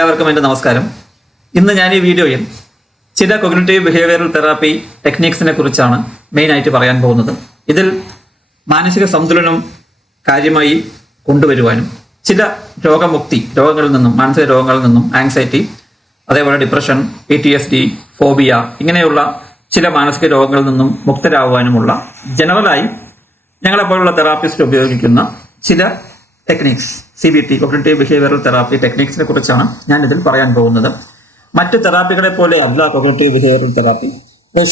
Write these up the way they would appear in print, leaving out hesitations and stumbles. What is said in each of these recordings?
എല്ലാവർക്കും എൻ്റെ നമസ്കാരം. ഇന്ന് ഞാൻ ഈ വീഡിയോയിൽ ചില കൊഗ്നിറ്റീവ് ബിഹേവിയറൽ തെറാപ്പി ടെക്നിക്സിനെ കുറിച്ചാണ് മെയിനായിട്ട് പറയാൻ പോകുന്നത്. ഇതിൽ മാനസിക സന്തുലനം കാര്യമായി കൊണ്ടുവരുവാനും ചില രോഗങ്ങളിൽ നിന്നും മാനസിക രോഗങ്ങളിൽ നിന്നും ആങ്സൈറ്റി, അതേപോലെ ഡിപ്രഷൻ, PTSD, ഫോബിയ ഇങ്ങനെയുള്ള ചില മാനസിക രോഗങ്ങളിൽ നിന്നും മുക്തരാകുവാനുമുള്ള ജനറലായി ഞങ്ങളെപ്പോലുള്ള തെറാപ്പിസ്റ്റ് ഉപയോഗിക്കുന്ന ചില techniques, CBT cognitive behavioural therapy ടെക്നിക്സിനെ കുറിച്ചാണ് ഞാൻ ഇതിൽ പറയാൻ പോകുന്നത്. മറ്റ് തെറാപ്പികളെ പോലെ അല്ല cognitive behavioural therapy.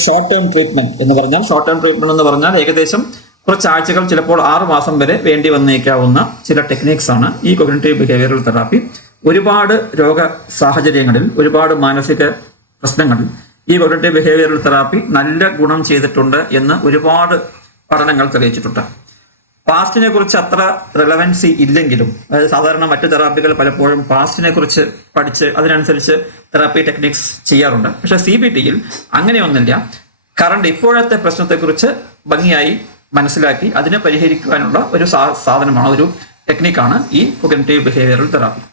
Short term treatment എന്ന് പറഞ്ഞാൽ ഏകദേശം കുറച്ച് ആഴ്ചകൾ, ചിലപ്പോൾ 6 മാസം വരെ വേണ്ടി വന്നേക്കാവുന്ന ചില ടെക്നിക്സ് ആണ് ഈ കൊഗ്നിറ്റീവ് ബിഹേവിയറൽ തെറാപ്പി. ഒരുപാട് രോഗ സാഹചര്യങ്ങളിൽ, ഒരുപാട് മാനസിക പ്രശ്നങ്ങളിൽ ഈ കൊഗ്നിറ്റീവ് ബിഹേവിയറൽ തെറാപ്പി നല്ല ഗുണം ചെയ്തിട്ടുണ്ട് എന്ന് ഒരുപാട് പഠനങ്ങൾ തെളിയിച്ചിട്ടുണ്ട്. പാസ്റ്റിനെ കുറിച്ച് അത്ര റെലവൻസി ഇല്ലെങ്കിലും, അതായത് സാധാരണ മറ്റു തെറാപ്പികൾ പലപ്പോഴും പാസ്റ്റിനെ കുറിച്ച് പഠിച്ച് അതിനനുസരിച്ച് തെറാപ്പി ടെക്നിക്സ് ചെയ്യാറുണ്ട്. പക്ഷെ CBTയിൽ അങ്ങനെയൊന്നുമില്ല. കറണ്ട് ഇപ്പോഴത്തെ പ്രശ്നത്തെക്കുറിച്ച് ഭംഗിയായി മനസ്സിലാക്കി അതിനെ പരിഹരിക്കുവാനുള്ള ഒരു സാധനമാണ്, ഒരു ടെക്നിക്കാണ് ഈ കൊഗ്നിറ്റീവ് ബിഹേവിയറൽ തെറാപ്പി.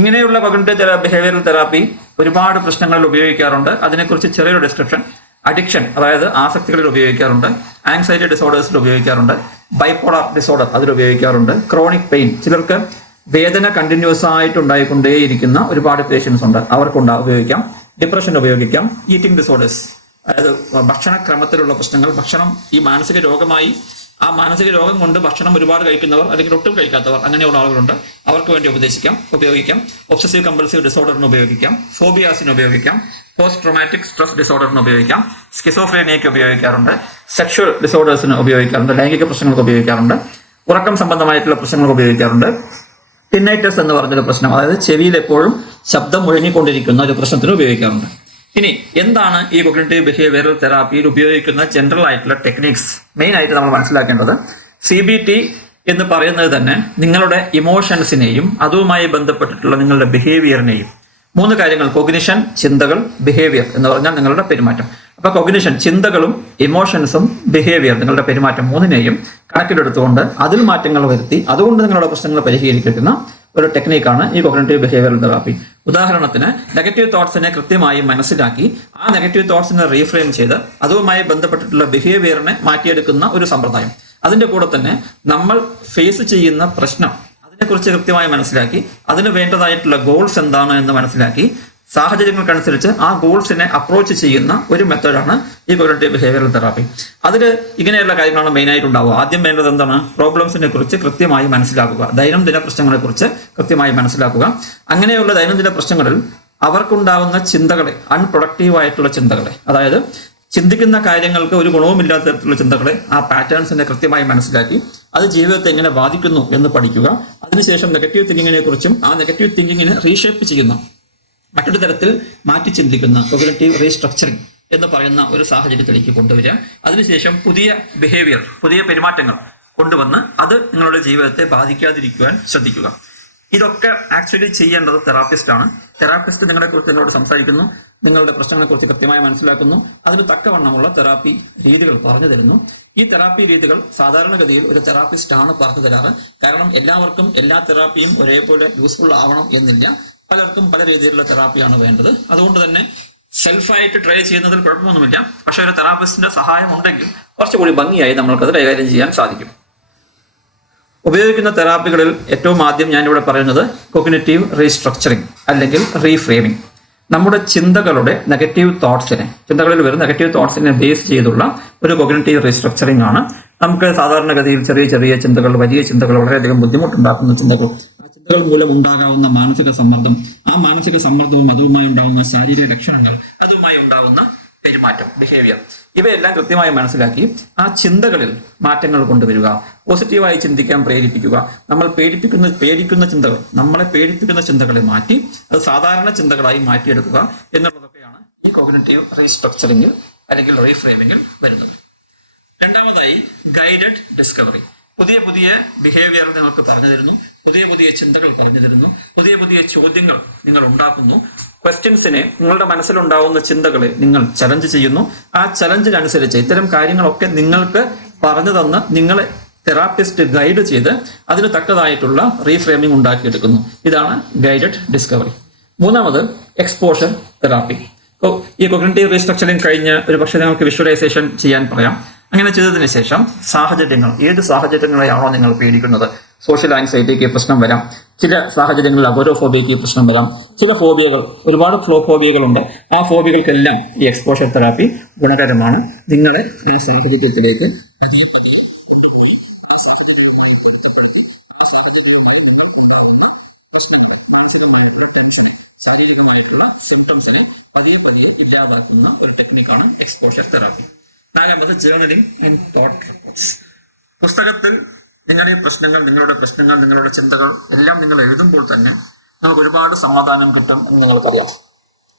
ഇങ്ങനെയുള്ള കൊഗ്നിറ്റീവ് ബിഹേവിയറൽ തെറാപ്പി ഒരുപാട് പ്രശ്നങ്ങളിൽ ഉപയോഗിക്കാറുണ്ട്. അതിനെക്കുറിച്ച് ചെറിയൊരു ഡിസ്ക്രിപ്ഷൻ. അഡിക്ഷൻ, അതായത് ആസക്തികളിൽ ഉപയോഗിക്കാറുണ്ട്. ആങ്സൈറ്റി ഡിസോർഡേഴ്സിൽ ഉപയോഗിക്കാറുണ്ട്. ബൈപോളാർ ഡിസോർഡർ അതിൽ ഉപയോഗിക്കാറുണ്ട്. ക്രോണിക് പെയിൻ, ചിലർക്ക് വേദന കണ്ടിന്യൂസ് ആയിട്ട് ഉണ്ടായിക്കൊണ്ടേയിരിക്കുന്ന ഒരുപാട് പേഷ്യൻസ് ഉണ്ട്, അവർക്കുണ്ട് ഉപയോഗിക്കാം. ഡിപ്രഷൻ ഉപയോഗിക്കാം. ഈറ്റിംഗ് ഡിസോർഡേഴ്സ്, അതായത് ഭക്ഷണക്രമത്തിലുള്ള പ്രശ്നങ്ങൾ, ഭക്ഷണം ഈ മാനസിക രോഗമായി, ആ മാനസിക രോഗം കൊണ്ട് ഭക്ഷണം ഒരുപാട് കഴിക്കുന്നവർ അല്ലെങ്കിൽ ഒട്ടും കഴിക്കാത്തവർ, അങ്ങനെയുള്ള ആളുകളുണ്ട്, അവർക്ക് വേണ്ടി ഉപയോഗിക്കാം. ഒബ്സസീവ് കമ്പൾസീവ് ഡിസോർഡറിന് ഉപയോഗിക്കാം. ഫോബിയാസിന് ഉപയോഗിക്കാം. പോസ്റ്റ് ട്രോമാറ്റിക് സ്ട്രെസ് ഡിസോർഡറിന് ഉപയോഗിക്കാം. സ്കിസോഫ്രീനിയയ്ക്ക് ഉപയോഗിക്കാറുണ്ട്. സെക്ഷൽ ഡിസോർഡേഴ്സിന് ഉപയോഗിക്കാറുണ്ട്. ലൈംഗിക പ്രശ്നങ്ങൾക്ക് ഉപയോഗിക്കാറുണ്ട്. ഉറക്കം സംബന്ധമായിട്ടുള്ള പ്രശ്നങ്ങൾക്ക് ഉപയോഗിക്കാറുണ്ട്. ടിന്നൈറ്റസ് എന്ന് പറഞ്ഞൊരു പ്രശ്നം, അതായത് ചെവിയിൽ എപ്പോഴും ശബ്ദം മുഴങ്ങിക്കൊണ്ടിരിക്കുന്ന ഒരു പ്രശ്നത്തിന് ഉപയോഗിക്കാറുണ്ട്. ഇനി എന്താണ് ഈ കൊഗ്നിറ്റീവ് ബിഹേവിയറൽ തെറാപ്പിയിൽ ഉപയോഗിക്കുന്ന ജനറൽ ആയിട്ടുള്ള ടെക്നിക്സ്? മെയിൻ ആയിട്ട് നമ്മൾ മനസ്സിലാക്കേണ്ടത്, CBT എന്ന് പറയുന്നത് തന്നെ നിങ്ങളുടെ ഇമോഷൻസിനെയും അതുമായി ബന്ധപ്പെട്ടിട്ടുള്ള നിങ്ങളുടെ ബിഹേവിയറിനെയും 3 കാര്യങ്ങൾ, കൊഗ്നിഷൻ, ചിന്തകൾ, ബിഹേവിയർ എന്ന് പറഞ്ഞാൽ നിങ്ങളുടെ പെരുമാറ്റം. അപ്പൊ കൊഗ്നിഷൻ, ചിന്തകളും ഇമോഷൻസും ബിഹേവിയർ, നിങ്ങളുടെ പെരുമാറ്റം 3നെയും കണക്കിലെടുത്തുകൊണ്ട് അതിൽ മാറ്റങ്ങൾ വരുത്തി അതുകൊണ്ട് നിങ്ങളുടെ പ്രശ്നങ്ങൾ പരിഹരിക്കുന്ന ഒരു ടെക്നിക്കാണ് ഈ കൊഗ്നിറ്റീവ് ബിഹേവിയറൽ തെറാപ്പി. ഉദാഹരണത്തിന്, നെഗറ്റീവ് തോട്ട്സിനെ കൃത്യമായി മനസ്സിലാക്കി ആ നെഗറ്റീവ് തോട്ട്സിനെ റീഫ്രെയിം ചെയ്ത് അതുമായി ബന്ധപ്പെട്ടിട്ടുള്ള ബിഹേവിയറിനെ മാറ്റിയെടുക്കുന്ന ഒരു സമ്പ്രദായം. അതിന്റെ കൂടെ തന്നെ നമ്മൾ ഫേസ് ചെയ്യുന്ന പ്രശ്നം അതിനെക്കുറിച്ച് കൃത്യമായി മനസ്സിലാക്കി അതിന് വേണ്ടതായിട്ടുള്ള ഗോൾസ് എന്താണ് എന്ന് മനസ്സിലാക്കി സാഹചര്യങ്ങൾക്കനുസരിച്ച് ആ ഗോൾസിനെ അപ്രോച്ച് ചെയ്യുന്ന ഒരു മെത്തേഡാണ് ഈ കൊഗ്നിറ്റീവ് ബിഹേവിയറൽ തെറാപ്പി. അതിൽ ഇങ്ങനെയുള്ള കാര്യങ്ങളാണ് മെയിനായിട്ട് ഉണ്ടാവുക. ആദ്യം വേണ്ടത് എന്താണ്? പ്രോബ്ലംസിനെ കുറിച്ച് കൃത്യമായി മനസ്സിലാക്കുക, ദൈനംദിന പ്രശ്നങ്ങളെ കുറിച്ച് കൃത്യമായി മനസ്സിലാക്കുക. അങ്ങനെയുള്ള ദൈനംദിന പ്രശ്നങ്ങളിൽ അവർക്കുണ്ടാകുന്ന ചിന്തകളെ, അൺപ്രൊഡക്റ്റീവായിട്ടുള്ള ചിന്തകളെ, അതായത് ചിന്തിക്കുന്ന കാര്യങ്ങൾക്ക് ഒരു ഗുണവുമില്ലാത്ത തരത്തിലുള്ള ചിന്തകളെ, ആ പാറ്റേൺസിനെ കൃത്യമായി മനസ്സിലാക്കി അത് ജീവിതത്തെ എങ്ങനെ ബാധിക്കുന്നു എന്ന് പഠിക്കുക. അതിനുശേഷം നെഗറ്റീവ് തിങ്കിങ്ങിനെ കുറിച്ചും ആ നെഗറ്റീവ് തിങ്കിങ്ങിനെ റീഷേപ്പ് ചെയ്യുന്ന, മറ്റൊരു തരത്തിൽ മാറ്റി ചിന്തിക്കുന്ന കൊഗ്നിറ്റീവ് റീസ്ട്രക്ചറിങ് എന്ന് പറയുന്ന ഒരു സാഹചര്യത്തിലേക്ക് കൊണ്ടുവരിക. അതിനുശേഷം പുതിയ ബിഹേവിയർ, പുതിയ പെരുമാറ്റങ്ങൾ കൊണ്ടുവന്ന് അത് നിങ്ങളുടെ ജീവിതത്തെ ബാധിക്കാതിരിക്കുവാൻ ശ്രദ്ധിക്കുക. ഇതൊക്കെ ആക്ച്വലി ചെയ്യേണ്ടത് തെറാപ്പിസ്റ്റാണ്. തെറാപ്പിസ്റ്റ് നിങ്ങളെക്കുറിച്ച് നിങ്ങളോട് സംസാരിക്കുന്നു, നിങ്ങളുടെ പ്രശ്നങ്ങളെക്കുറിച്ച് കൃത്യമായി മനസ്സിലാക്കുന്നു, അതിന് തക്കവണ്ണമുള്ള തെറാപ്പി രീതികൾ പറഞ്ഞു തരുന്നു. ഈ തെറാപ്പി രീതികൾ സാധാരണഗതിയിൽ ഒരു തെറാപ്പിസ്റ്റ് ആണ് പറഞ്ഞു തരാറ്. കാരണം എല്ലാവർക്കും എല്ലാ തെറാപ്പിയും ഒരേപോലെ യൂസ്ഫുൾ ആവണം എന്നില്ല. പലർക്കും പല രീതിയിലുള്ള തെറാപ്പിയാണ് വേണ്ടത്. അതുകൊണ്ട് തന്നെ സെൽഫായിട്ട് ട്രൈ ചെയ്യുന്നതിൽ കുഴപ്പമൊന്നുമില്ല. പക്ഷെ ഒരു തെറാപ്പിസ്റ്റിന്റെ സഹായം ഉണ്ടെങ്കിൽ കുറച്ചുകൂടി ഭംഗിയായി നമ്മൾക്കത് കൈകാര്യം ചെയ്യാൻ സാധിക്കും. ഉപയോഗിക്കുന്ന തെറാപ്പികളിൽ ഏറ്റവും ആദ്യം ഞാനിവിടെ പറയുന്നത് കൊഗ്നിറ്റീവ് റീസ്ട്രക്ചറിങ് അല്ലെങ്കിൽ റീഫ്രെയിമിംഗ്. നമ്മുടെ ചിന്തകളുടെ നെഗറ്റീവ് തോട്ട്സിനെ, ചിന്തകളിൽ വരുന്ന നെഗറ്റീവ് തോട്ട്സിനെ ബേസ് ചെയ്തുള്ള ഒരു കൊഗ്നിറ്റീവ് റീസ്ട്രക്ചറിങ് ആണ്. നമുക്ക് സാധാരണഗതിയിൽ ചെറിയ ചെറിയ ചിന്തകൾ, വലിയ ചിന്തകൾ, വളരെയധികം ബുദ്ധിമുട്ടുണ്ടാക്കുന്ന ചിന്തകൾ, ആ ചിന്തകൾ മൂലം ഉണ്ടാകാവുന്ന മാനസിക സമ്മർദ്ദം, ആ മാനസിക സമ്മർദ്ദവും അതുമായി ഉണ്ടാകുന്ന ശാരീരിക ലക്ഷണങ്ങൾ, അതുമായി ഉണ്ടാകുന്ന പെരുമാറ്റം, ബിഹേവിയർ, ഇവയെല്ലാം കൃത്യമായി മനസ്സിലാക്കി ആ ചിന്തകളിൽ മാറ്റങ്ങൾ കൊണ്ടുവരിക, പോസിറ്റീവായി ചിന്തിക്കാൻ പ്രേരിപ്പിക്കുക. നമ്മൾ പേടിക്കുന്ന ചിന്തകൾ, നമ്മളെ പേടിപ്പിക്കുന്ന ചിന്തകളെ മാറ്റി അത് സാധാരണ ചിന്തകളായി മാറ്റിയെടുക്കുക എന്നുള്ളതൊക്കെയാണ് ഈ കോഗ്നിറ്റീവ് റീസ്ട്രക്ചറിംഗ് അല്ലെങ്കിൽ റീഫ്രെയിമിംഗിൽ വരുന്നത്. രണ്ടാമതായി, ഗൈഡഡ് ഡിസ്കവറി. പുതിയ പുതിയ ബിഹേവിയർ നിങ്ങൾക്ക് പറഞ്ഞു തരുന്നു, പുതിയ പുതിയ ചിന്തകൾ പറഞ്ഞു തരുന്നു, പുതിയ പുതിയ ചോദ്യങ്ങൾ നിങ്ങൾ ഉണ്ടാക്കുന്നു. ക്വസ്റ്റ്യൻസിനെ, നിങ്ങളുടെ മനസ്സിലുണ്ടാവുന്ന ചിന്തകളെ നിങ്ങൾ ചലഞ്ച് ചെയ്യുന്നു. ആ ചലഞ്ചിനനുസരിച്ച് ഇത്തരം കാര്യങ്ങളൊക്കെ നിങ്ങൾക്ക് പറഞ്ഞു തന്ന് നിങ്ങളെ തെറാപ്പിസ്റ്റ് ഗൈഡ് ചെയ്ത് അതിന് തക്കതായിട്ടുള്ള റീഫ്രെയിമിംഗ് ഉണ്ടാക്കിയെടുക്കുന്നു. ഇതാണ് ഗൈഡഡ് ഡിസ്കവറി. മൂന്നാമത് എക്സ്പോഷർ തെറാപ്പി. ഈ കൊഗ്നിറ്റീവ് റീസ്ട്രക്ചറിങ് കഴിഞ്ഞ് ഒരു പക്ഷേ നിങ്ങൾക്ക് വിഷ്വലൈസേഷൻ ചെയ്യാൻ പറയാം. അങ്ങനെ ചെയ്തതിന് ശേഷം സാഹചര്യങ്ങൾ, ഏത് സാഹചര്യങ്ങളെയാണോ നിങ്ങൾ പേടിക്കുന്നത്, സോഷ്യൽ ആൻസൈറ്റിക്ക് പ്രശ്നം വരാം, ചില സാഹചര്യങ്ങളിൽ അഗോരോഫോബിയയ്ക്ക് പ്രശ്നം വരാം, ചില ഫോബിയകൾ, ഒരുപാട് ഫോബിയകളുണ്ട്. ആ ഫോബിയകൾക്കെല്ലാം ഈ എക്സ്പോഷർ തെറാപ്പി ഗുണകരമാണ്. നിങ്ങളെ ആ സാഹചര്യത്തിലേക്ക് ശാരീരികമായിട്ടുള്ള സിംറ്റംസിനെ പതിയെ ഇല്ലാതാക്കുന്ന ഒരു ടെക്നിക്കാണ് എക്സ്പോഷർ തെറാപ്പി. നാലാമത് ജേർണലിംഗ് ആൻഡ് തോട്ട് റിപ്പോർട്ട്സ്. പുസ്തകത്തിൽ നിങ്ങളുടെ പ്രശ്നങ്ങൾ, നിങ്ങളുടെ ചിന്തകൾ എല്ലാം നിങ്ങൾ എഴുതുമ്പോൾ തന്നെ നമുക്ക് ഒരുപാട് സമാധാനം കിട്ടും എന്ന് നിങ്ങൾക്കറിയാം.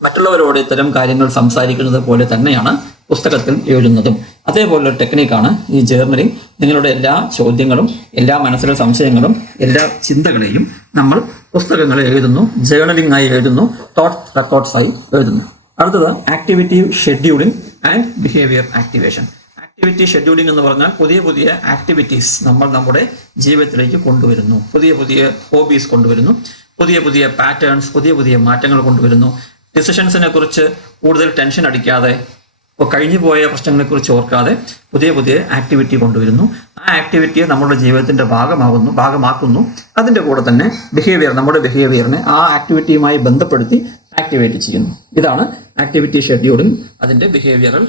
മറ്റുള്ളവരോട് ഇത്തരം കാര്യങ്ങൾ സംസാരിക്കുന്നത് പോലെ തന്നെയാണ് പുസ്തകത്തിൽ എഴുതുന്നതും. അതേപോലൊരു ടെക്നിക്കാണ് ഈ ജേർണലിംഗ്. നിങ്ങളുടെ എല്ലാ ചോദ്യങ്ങളും, എല്ലാ മനസ്സിലെ സംശയങ്ങളും, എല്ലാ ചിന്തകളെയും നമ്മൾ പുസ്തകങ്ങളിൽ എഴുതുന്നു, ജേർണലിംഗ് ആയി എഴുതുന്നു, തോട്ട് റെക്കോർഡ്സ് ആയി എഴുതുന്നു. അടുത്തത് activity scheduling and behaviour activation. Activity scheduling എന്ന് പറഞ്ഞാൽ പുതിയ ആക്ടിവിറ്റീസ് നമ്മൾ നമ്മുടെ ജീവിതത്തിലേക്ക് കൊണ്ടുവരുന്നു, പുതിയ ഹോബീസ് കൊണ്ടുവരുന്നു, പുതിയ പാറ്റേൺസ്, പുതിയ മാറ്റങ്ങൾ കൊണ്ടുവരുന്നു. ഡിസിഷൻസിനെ കുറിച്ച് കൂടുതൽ ടെൻഷൻ അടിക്കാതെ, ഇപ്പോൾ കഴിഞ്ഞു പോയ പ്രശ്നങ്ങളെ കുറിച്ച് ഓർക്കാതെ പുതിയ ആക്ടിവിറ്റി കൊണ്ടുവരുന്നു. ആ ആക്ടിവിറ്റിയെ നമ്മുടെ ജീവിതത്തിന്റെ ഭാഗമാക്കുന്നു. അതിന്റെ കൂടെ തന്നെ നമ്മുടെ ബിഹേവിയറിനെ ആ ആക്ടിവിറ്റിയുമായി ബന്ധപ്പെടുത്തി ആക്ടിവേറ്റ് ചെയ്യുന്നു. ഇതാണ് ആക്ടിവിറ്റി ഷെഡ്യൂളിംഗ്, അതിന്റെ ബിഹേവിയറൽ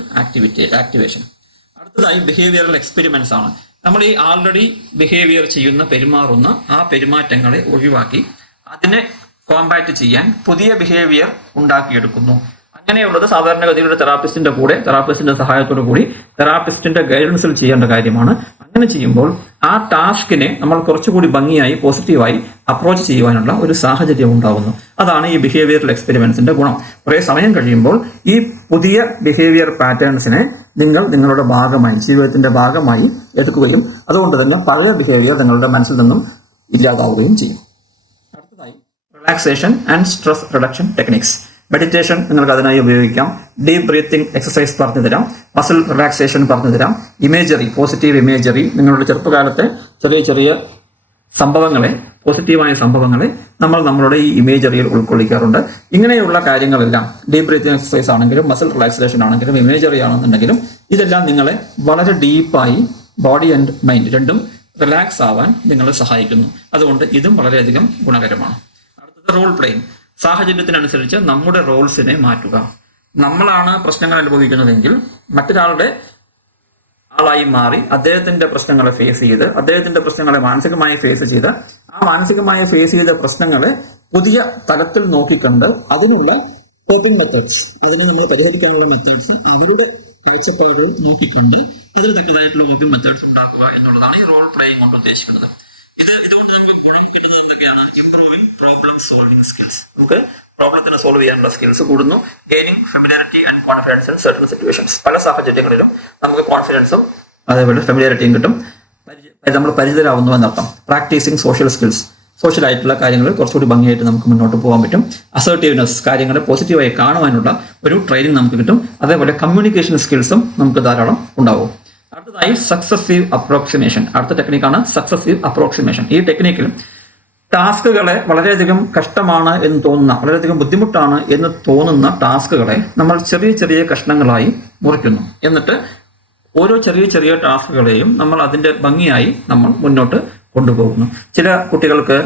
ആക്ടിവേഷൻ. അടുത്തതായി ബിഹേവിയറൽ എക്സ്പെരിമെന്റ്സ് ആണ്. നമ്മൾ ഈ ആൾറെഡി പെരുമാറുന്ന ആ പെരുമാറ്റങ്ങളെ ഒഴിവാക്കി അതിനെ കോമ്പാക്ട് ചെയ്യാൻ പുതിയ ബിഹേവിയർ ഉണ്ടാക്കിയെടുക്കുന്നു. അങ്ങനെയുള്ളത് സാധാരണഗതിയിലുള്ള തെറാപ്പിസ്റ്റിന്റെ സഹായത്തോടു കൂടി തെറാപ്പിസ്റ്റിന്റെ ഗൈഡൻസിൽ ചെയ്യേണ്ട കാര്യമാണ്. അങ്ങനെ ചെയ്യുമ്പോൾ ആ ടാസ്കിനെ നമ്മൾ കുറച്ചുകൂടി ഭംഗിയായി, പോസിറ്റീവായി അപ്രോച്ച് ചെയ്യുവാനുള്ള ഒരു സാഹചര്യം ഉണ്ടാകുന്നു. അതാണ് ഈ ബിഹേവിയറൽ എക്സ്പെരിമെന്റ്സിന്റെ ഗുണം. കുറേ സമയം കഴിയുമ്പോൾ ഈ പുതിയ ബിഹേവിയർ പാറ്റേൺസിനെ നിങ്ങളുടെ ജീവിതത്തിന്റെ ഭാഗമായി എടുക്കുകയും അതുകൊണ്ട് തന്നെ പഴയ ബിഹേവിയർ നിങ്ങളുടെ മനസ്സിൽ നിന്നും ഇല്ലാതാവുകയും ചെയ്യും. അടുത്തതായി relaxation and stress reduction techniques. Meditation നിങ്ങൾക്ക് അതിനായി ഉപയോഗിക്കാം. ഡീപ് ബ്രീത്തിങ് എക്സസൈസ് പറഞ്ഞു തരാം, മസിൽ റിലാക്സേഷൻ പറഞ്ഞു തരാം, ഇമേജറി, പോസിറ്റീവ് ഇമേജറി, നിങ്ങളുടെ ചെറുപ്പകാലത്തെ ചെറിയ സംഭവങ്ങളെ, പോസിറ്റീവായ സംഭവങ്ങളെ നമ്മളുടെ ഈ ഇമേജറിയിൽ ഉൾക്കൊള്ളിക്കാറുണ്ട്. ഇങ്ങനെയുള്ള കാര്യങ്ങളെല്ലാം ഡീപ് ബ്രീത്തിങ് എക്സസൈസ് ആണെങ്കിലും മസിൽ റിലാക്സേഷൻ ആണെങ്കിലും ഇമേജറി ആണെന്നുണ്ടെങ്കിലും ഇതെല്ലാം നിങ്ങളെ വളരെ ഡീപ്പായി ബോഡി ആൻഡ് മൈൻഡ് രണ്ടും റിലാക്സ് ആവാൻ നിങ്ങളെ സഹായിക്കുന്നു. അതുകൊണ്ട് ഇതും വളരെയധികം ഗുണകരമാണ്. അടുത്തത് റോൾ പ്ലേയിങ്. സാഹചര്യത്തിനനുസരിച്ച് നമ്മുടെ റോൾസിനെ മാറ്റുക. നമ്മളാണ് പ്രശ്നങ്ങൾ അനുഭവിക്കുന്നതെങ്കിൽ മറ്റൊരാളുടെ ആളായി മാറി അദ്ദേഹത്തിന്റെ പ്രശ്നങ്ങളെ ഫേസ് ചെയ്ത്, അദ്ദേഹത്തിന്റെ പ്രശ്നങ്ങളെ മാനസികമായി ഫേസ് ചെയ്ത്, ആ മാനസികമായി ഫേസ് ചെയ്ത പ്രശ്നങ്ങളെ പുതിയ തലത്തിൽ നോക്കിക്കണ്ട് അതിനുള്ള കോപ്പിംഗ് മെത്തേഡ്സ്, അതിനെ നമ്മൾ പരിഹരിക്കാനുള്ള മെത്തേഡ്സ് അവരുടെ കാഴ്ചപ്പാടുകൾ നോക്കിക്കൊണ്ട് അതിന് തക്കതായിട്ടുള്ള കോപ്പിംഗ് മെത്തേഡ്സ് ഉണ്ടാക്കുക എന്നുള്ളതാണ് ഈ റോൾ പ്ലേയിങ് കൊണ്ട് ഉദ്ദേശിക്കുന്നത്. ഇതുകൊണ്ട് നമുക്ക് ഗുണം കിട്ടുന്നത് എന്തൊക്കെയാണ്? Improving problem solving skills. നമുക്ക് പ്രോബ്ലത്തിനെ സോൾവ് ചെയ്യാനുള്ള സ്കിൽസ് കൂടുന്നു. Gaining familiarity and confidence in certain situations. പല സാഹചര്യങ്ങളിലും നമുക്ക് കോൺഫിഡൻസും അതേപോലെ ഫെമിലിയാരിറ്റിയും കിട്ടും. നമ്മൾ പരിചിതരാകുന്നു എന്നർത്ഥം. Practising social skills. സോഷ്യൽ ആയിട്ടുള്ള കാര്യങ്ങൾ കുറച്ചുകൂടി ഭംഗിയായിട്ട് നമുക്ക് മുന്നോട്ട് പോകാൻ പറ്റും. അസർട്ടീവ്നെസ്, കാര്യങ്ങളെ പോസിറ്റീവായി കാണുവാനുള്ള ഒരു ട്രെയിനിങ് നമുക്ക് കിട്ടും. അതേപോലെ കമ്മ്യൂണിക്കേഷൻ സ്കിൽസും നമുക്ക് ധാരാളം ഉണ്ടാവും. അടുത്തതായി സക്സസീവ് അപ്രോക്സിമേഷൻ. അടുത്ത ടെക്നിക്കാണ് സക്സസീവ് അപ്രോക്സിമേഷൻ. ഈ ടെക്നിക്കിൽ ടാസ്കുകളെ വളരെയധികം കഷ്ടമാണ് എന്ന് തോന്നുന്ന, വളരെയധികം ബുദ്ധിമുട്ടാണ് എന്ന് തോന്നുന്ന ടാസ്കുകളെ നമ്മൾ ചെറിയ കഷ്ണങ്ങളായി മുറിക്കുന്നു. എന്നിട്ട് ഓരോ ചെറിയ ടാസ്കുകളെയും നമ്മൾ അതിന്റെ ഭംഗിയായി നമ്മൾ മുന്നോട്ട് കൊണ്ടുപോകുന്നു. ചില കുട്ടികൾക്ക്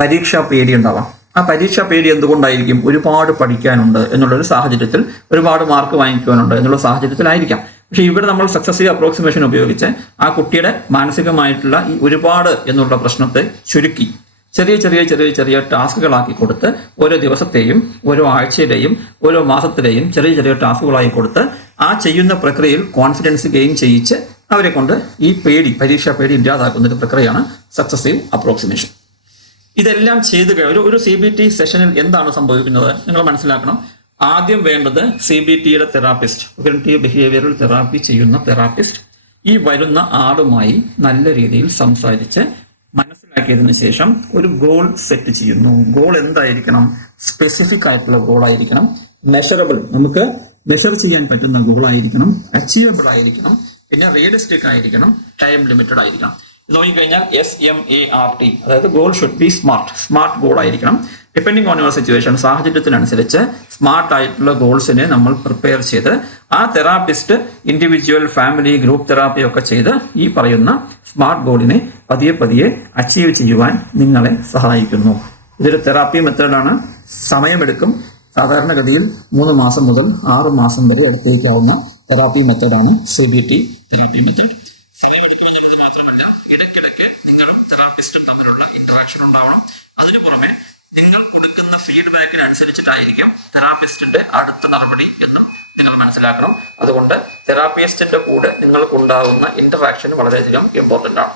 പരീക്ഷാ പേടി ഉണ്ടാവാം. ആ പരീക്ഷാ പേടി എന്തുകൊണ്ടായിരിക്കും? ഒരുപാട് പഠിക്കാനുണ്ട് എന്നുള്ളൊരു സാഹചര്യത്തിൽ, ഒരുപാട് മാർക്ക് വാങ്ങിക്കുവാനുണ്ട് എന്നുള്ള സാഹചര്യത്തിലായിരിക്കാം. പക്ഷെ ഇവിടെ നമ്മൾ സക്സസീവ് അപ്രോക്സിമേഷൻ ഉപയോഗിച്ച് ആ കുട്ടിയുടെ മാനസികമായിട്ടുള്ള ഈ ഒരുപാട് എന്നുള്ള പ്രശ്നത്തെ ചുരുക്കി ചെറിയ ടാസ്കുകളാക്കി കൊടുത്ത് ഓരോ ദിവസത്തെയും, ഓരോ ആഴ്ചയിലെയും, ഓരോ മാസത്തിലെയും ചെറിയ ടാസ്കുകളായി കൊടുത്ത് ആ ചെയ്യുന്ന പ്രക്രിയയിൽ കോൺഫിഡൻസ് ഗെയിൻ ചെയ്യിച്ച് അവരെ കൊണ്ട് ഈ പരീക്ഷാ പേടി ഇല്ലാതാക്കുന്ന ഒരു പ്രക്രിയയാണ് സക്സസീവ് അപ്രോക്സിമേഷൻ. ഇതെല്ലാം ചെയ്ത് ഒരു CBT സെഷനിൽ എന്താണ് സംഭവിക്കുന്നത് നിങ്ങൾ മനസ്സിലാക്കണം. ആദ്യം വേണ്ടത് CBTയുടെ തെറാപ്പിസ്റ്റ്, കോഗ്നിറ്റീവ് ബിഹേവിയറൽ തെറാപ്പി ചെയ്യുന്ന തെറാപ്പിസ്റ്റ് ഈ വരുന്ന ആളുമായി നല്ല രീതിയിൽ സംസാരിച്ച് മനസ്സിലാക്കിയതിന് ശേഷം ഒരു ഗോൾ സെറ്റ് ചെയ്യുന്നു. ഗോൾ എന്തായിരിക്കണം? സ്പെസിഫിക് ആയിട്ടുള്ള ഗോൾ ആയിരിക്കണം, മെഷറബിൾ, നമുക്ക് മെഷർ ചെയ്യാൻ പറ്റുന്ന ഗോൾ ആയിരിക്കണം, അച്ചീവബിൾ ആയിരിക്കണം, പിന്നെ റിയലിസ്റ്റിക് ആയിരിക്കണം, ടൈം ലിമിറ്റഡ് ആയിരിക്കണം. ഇത് നോക്കിക്കഴിഞ്ഞാൽ SMART, അതായത് goal should be smart goal ആയിരിക്കണം. ഡിപ്പെൻഡിങ് ഓൺ യുവർ സിറ്റുവേഷൻ, സാഹചര്യത്തിനനുസരിച്ച് സ്മാർട്ട് ആയിട്ടുള്ള ഗോൾസിനെ നമ്മൾ പ്രിപ്പയർ ചെയ്ത് ആ therapist individual, family, group therapy ഒക്കെ ചെയ്ത് ഈ പറയുന്ന സ്മാർട്ട് ഗോളിനെ പതിയെ പതിയെ അച്ചീവ് ചെയ്യുവാൻ നിങ്ങളെ സഹായിക്കുന്നു. ഇതൊരു തെറാപ്പി മെത്തേഡാണ്. സമയമെടുക്കും. സാധാരണഗതിയിൽ 3 മാസം മുതൽ 6 മാസം വരെ എടുത്തേക്കാവുന്ന തെറാപ്പി മെത്തേഡാണ് CBT തെറാപ്പി മെത്തേഡ്. മാത്രമല്ല, ഇടയ്ക്കിടയ്ക്ക് നിങ്ങളും തെറാപ്പിസ്റ്റും തമ്മിലുള്ള ഇന്ററാക്ഷൻ ഉണ്ടാവണം. അതിനു പുറമെ നിങ്ങൾ കൊടുക്കുന്ന ഫീഡ്ബാക്കിനനുസരിച്ചിട്ടായിരിക്കും തെറാപ്പിസ്റ്റിന്റെ അടുത്ത നടപടി എന്നും നിങ്ങൾ മനസ്സിലാക്കണം. അതുകൊണ്ട് തെറാപ്പിസ്റ്റിന്റെ കൂടെ നിങ്ങൾക്കുണ്ടാകുന്ന ഇന്ററാക്ഷൻ വളരെയധികം ഇമ്പോർട്ടന്റ് ആണ്.